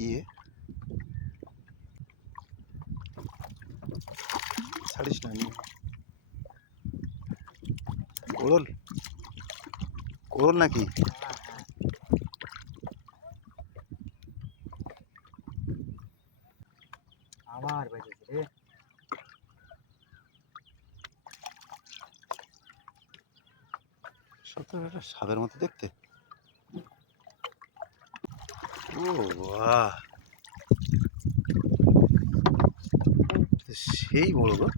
এ? ছাড়িস না নিয়ে কোরল? কোরল নাকি? আবার বেজেছে রে। সত্যি সাপের মতো দেখতে? সেই বড় গো।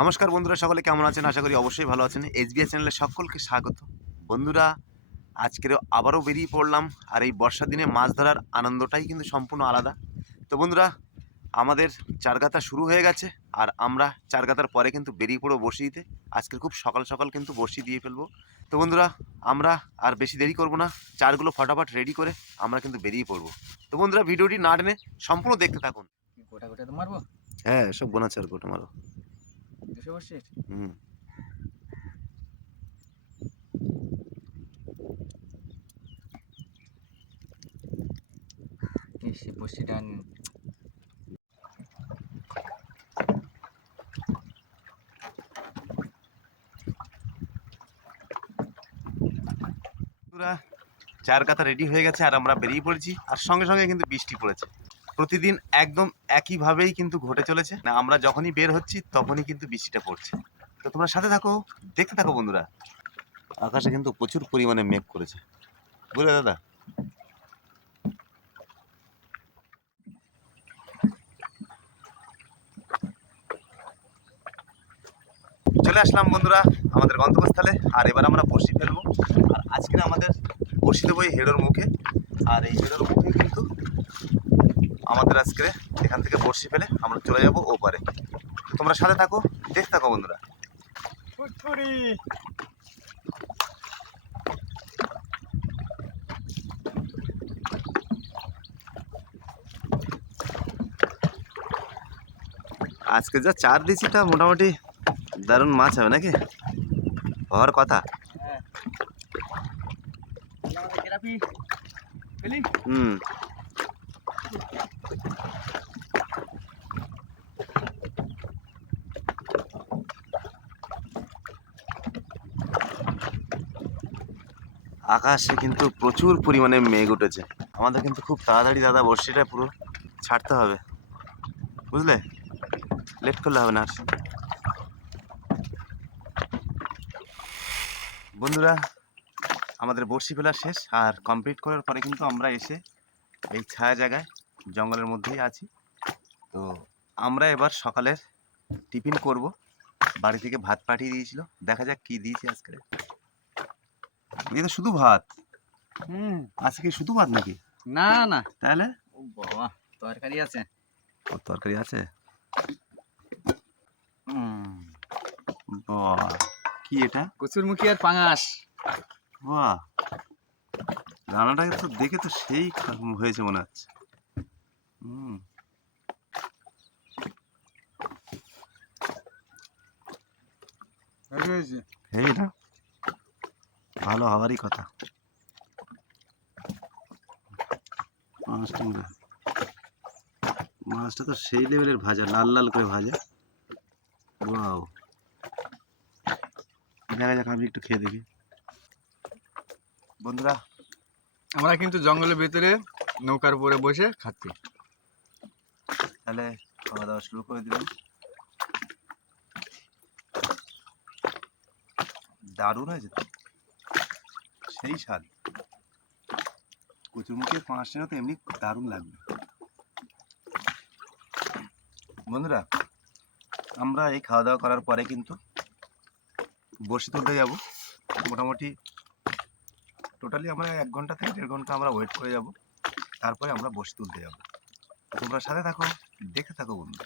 নমস্কার বন্ধুরা, সকলে কেমন আছেন? আশা করি অবশ্যই ভালো আছেন। এসবিআই চ্যানেলে সকলকে স্বাগত। বন্ধুরা আজকের আবারও বেরিয়ে পড়লাম আর এই বর্ষার দিনে মাছ ধরার আনন্দটাই কিন্তু সম্পূর্ণ আলাদা। তো বন্ধুরা আমাদের চারগাতা শুরু হয়ে গেছে আর আমরা চারগাতার পরে কিন্তু বেরিয়ে পড়ব বসি দিতে আজকে খুব সকাল সকাল কিন্তু বসি দিয়ে ফেলব। তো বন্ধুরা আমরা আর বেশি দেরি করব না। চারগুলো ফটাফট রেডি করে আমরা কিন্তু বেরিয়ে পড়ব। তো বন্ধুরা ভিডিওটি না টেনে সম্পূর্ণ দেখতে থাকুন। গোটা গোটা তো মারবো? হ্যাঁ সব গোনা চার গোটা মারো। হুম। বসিটা চার কাতা রেডি হয়ে গেছে, আর আমরা বেরিয়ে পড়েছি। আর সঙ্গে সঙ্গে কিন্তু বৃষ্টি পড়েছে। প্রতিদিন একদম একইভাবেই কিন্তু ঘটে চলেছে। না, আমরা যখনই বের হচ্ছি, তখনই কিন্তু বৃষ্টিটা পড়ছে। তো তোমরা সাথে থাকো, দেখতে থাকো বন্ধুরা। আকাশে কিন্তু প্রচুর পরিমাণে মেঘ করেছে। বুঝলে দাদা চলে আসলাম বন্ধুরা আমাদের গন্তব্যস্থলে। আর এবার আমরা বসি ফেলব। আর আজকে আমাদের বসি দেবো এই হেডোর মুখে। আর এই হেডোর মুখে কিন্তু আমাদের আজকে এখান থেকে বসি ফেলে আমরা চলে যাব ওপারে। তোমরা সাথে থাকো দেখতে থাকো বন্ধুরা। আজকে যা চার দিছি তা মোটামুটি দারুণ মাছ হবে নাকি? হওয়ার কথা। হুম। আকাশে কিন্তু প্রচুর পরিমাণে মেঘ উঠেছে। আমাদের কিন্তু খুব তাড়াতাড়ি দাদা বর্ষিটা পুরো ছাড়তে হবে। বুঝলে? লেট করলে হবে না আর। বন্ধুরা আমাদের বড়শি ফেলা শেষ আর কমপ্লিট করার পরে কিন্তু আমরা এসে এই ছায়া জায়গায় জঙ্গলের মধ্যেই আছি। তো আমরা এবার সকালের টিফিন করব। বাড়ি থেকে ভাত পাঠিয়ে দিয়েছিল। দেখা যাক কি দিয়েছে আজকে। তো শুধু ভাত। হুম। আজকে কি শুধু ভাত নাকি? না না। তাহলে? ও বাবা তরকারি আছে। ও তরকারি আছে? হুম। বাহ। কি এটা? কচুর মুখী আর পাঙাশ। বাহ। রান্নাটাকে তো দেখে তো সেই হয়েছে মনে হচ্ছে। হুম। এই না। ভালো হওয়ারই কথা। মাছটা মাছটা তো সেই লেভেলের ভাজা লাল লাল করে ভাজা। ওয়াও। দেখা যাক আমি একটু খেয়ে দেখি। বন্ধুরা আমরা কিন্তু জঙ্গলের ভেতরে নৌকার উপরে বসে খাচ্ছি। তাহলে খাওয়া দাওয়া শুরু করে দিলাম। দারুণ হয়েছে সেই স্বাদ। কচুরমুখের পাঁচটা তো এমনি দারুণ লাগবে। বন্ধুরা আমরা এই খাওয়া দাওয়া করার পরে কিন্তু বসে তুলতে যাব। মোটামুটি টোটালি আমরা এক ঘণ্টা থেকে দেড় ঘণ্টা আমরা ওয়েট করে যাব। তারপরে আমরা বসে তুলতে যাব। তোমরা সাথে থাকো, দেখে থাকো বন্ধু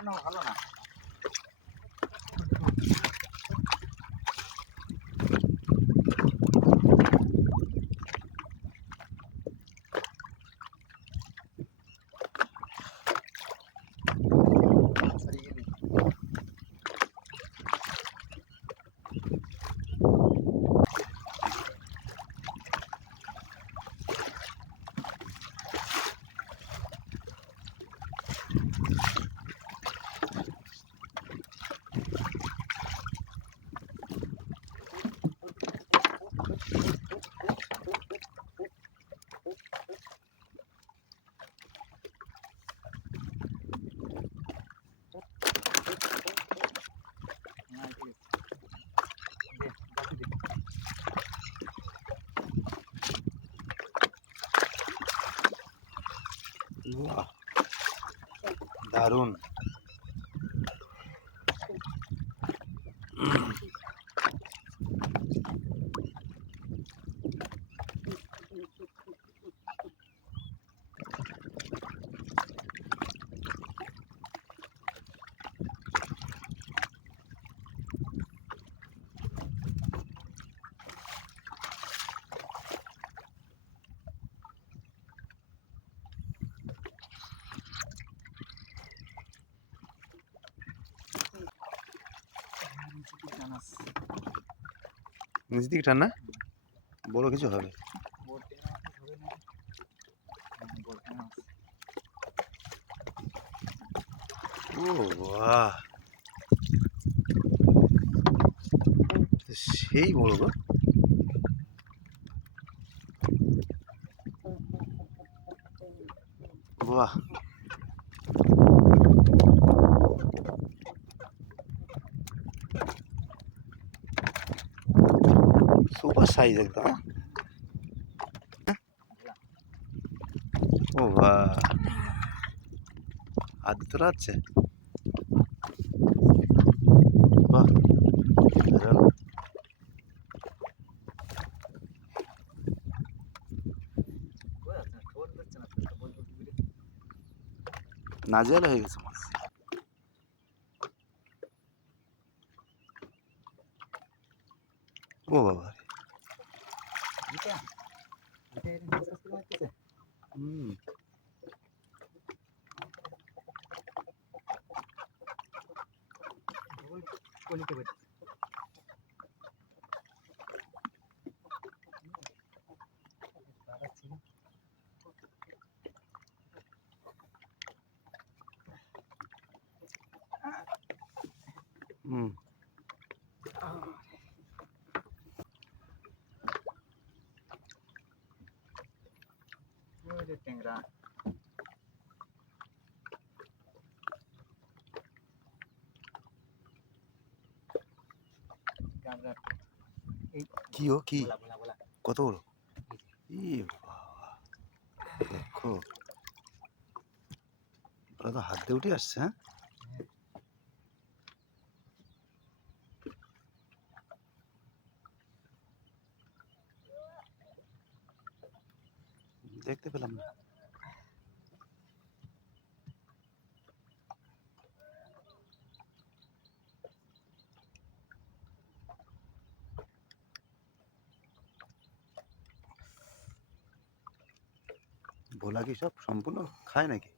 এখনও ভালো না বাহ দারুণ নিচ দিকে টান বড় কিছু হবে। ও বাহ। সেই বড় গো। বাহ সুপার সাইজ একদম? ও তোলা হচ্ছে বাহ দারুণ। নাজেহাল হয়ে গেছে মাছ ও বাবা রে হুম হুম ট্যাংরা। গাবলা কি ও? কি? কত বড়? ই বাবা। দেখো। ওরা তো হাত দিয়ে উঠে আসছে হ্যাঁ? দেখতে পেলাম না। ভোলা কি সব সম্পূর্ণ খায় নাকি?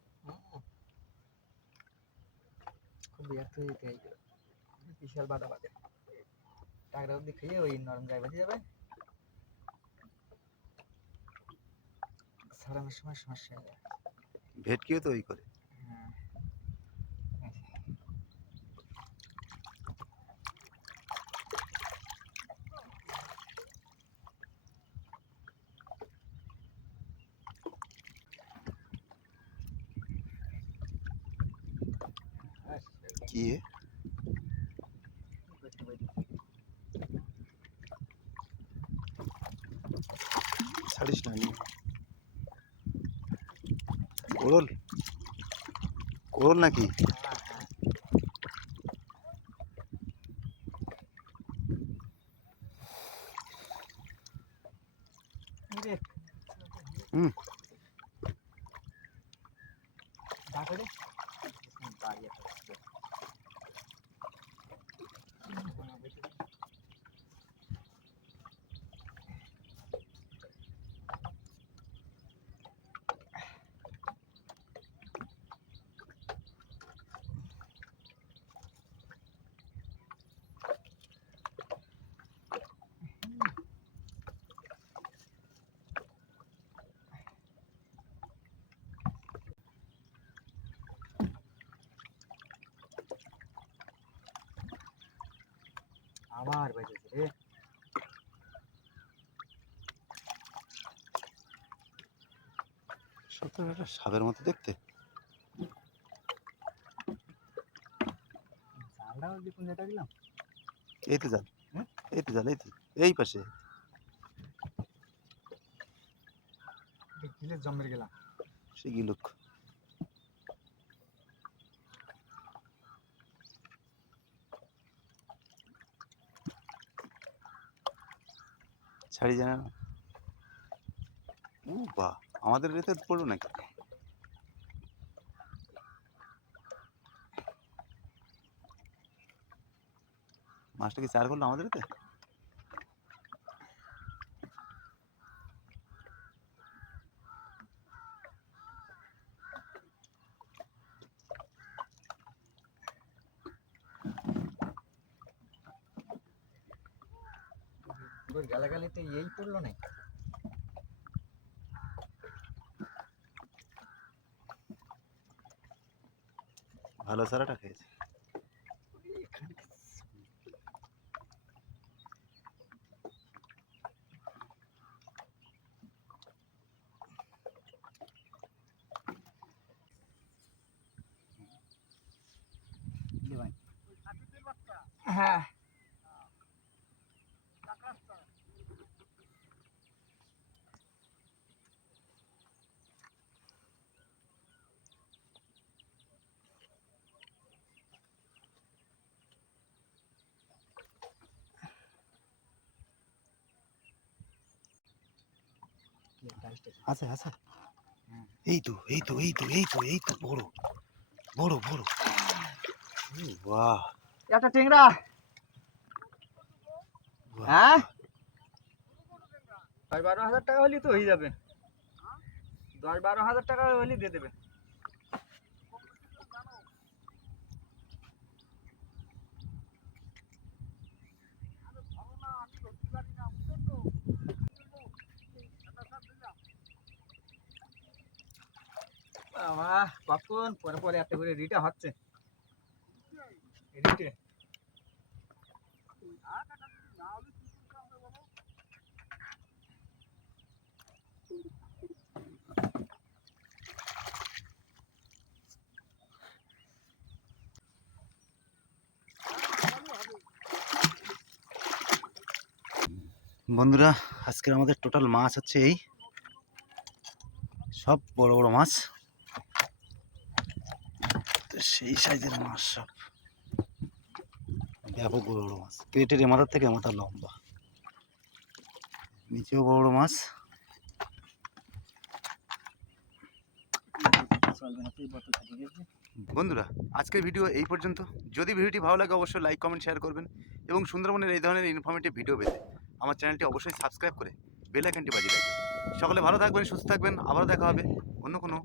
খুব বিশাল বাধা বাজে টাকরা অব্দি খেয়ে ওই নরম গায়ে বেঁধে যাবে। সারানোর সময় সমস্যা হয়ে ভেটকিও তো ওই করে। কি? ছাড়িস না। কোরল? কোরল নাকি হুম। ডাকরে বাড়ি একটা আছে। আবার বাজেছে রে। সত্যি একটা সাপের মতো দেখতে। জালটাও যে কোন জায়গায় দিলাম। এই তো জাল হ্যাঁ? এই তো জাল এই তো। এই পাশে। গিলে জমের গেলাম। সে গিলুক ছাড়ি জানা না ও বাহ আমাদের রেতে পড়ল নাকি? মাছটা কি চার করল আমাদের রেতে পুরো গালাগালিতে এই পড়ল না ভালো সারাটা খেয়েছে হ্যাঁ আছে আছে এই তো এই তো এই তো এই তো এই তো বড়। বড় বড়। বাহ। একটা টেংরা হ্যাঁ? দশ বারো হাজার টাকা হলে তো হয়ে যাবে। দশ বারো হাজার টাকা হলে দিয়ে দেবে। বাবা কখন? পরে পরে এত করে রিটা হচ্ছে। রিটে। বন্ধুরা, আজকের আমাদের টোটাল মাছ হচ্ছে এই। সব বড় বড় মাছ। সেই সাইজের মাছ সব। ব্যাপক বড় বড় মাছ। পেটের মাথার থেকে মাথা লম্বা। নিচেও বড় বড় মাছ। বন্ধুরা, আজকের ভিডিও এই পর্যন্ত। যদি ভিডিওটি ভালো লাগে, অবশ্যই লাইক কমেন্ট শেয়ার করবেন এবং সুন্দরবনের এই ধরনের ইনফরমেটিভ ভিডিও পেতে আমার চ্যানেলটি অবশ্যই সাবস্ক্রাইব করে বেল বাজিয়ে রাখবেন। সকলে ভালো থাকবেন, সুস্থ থাকবেন। আবারও দেখা হবে অন্য কোনো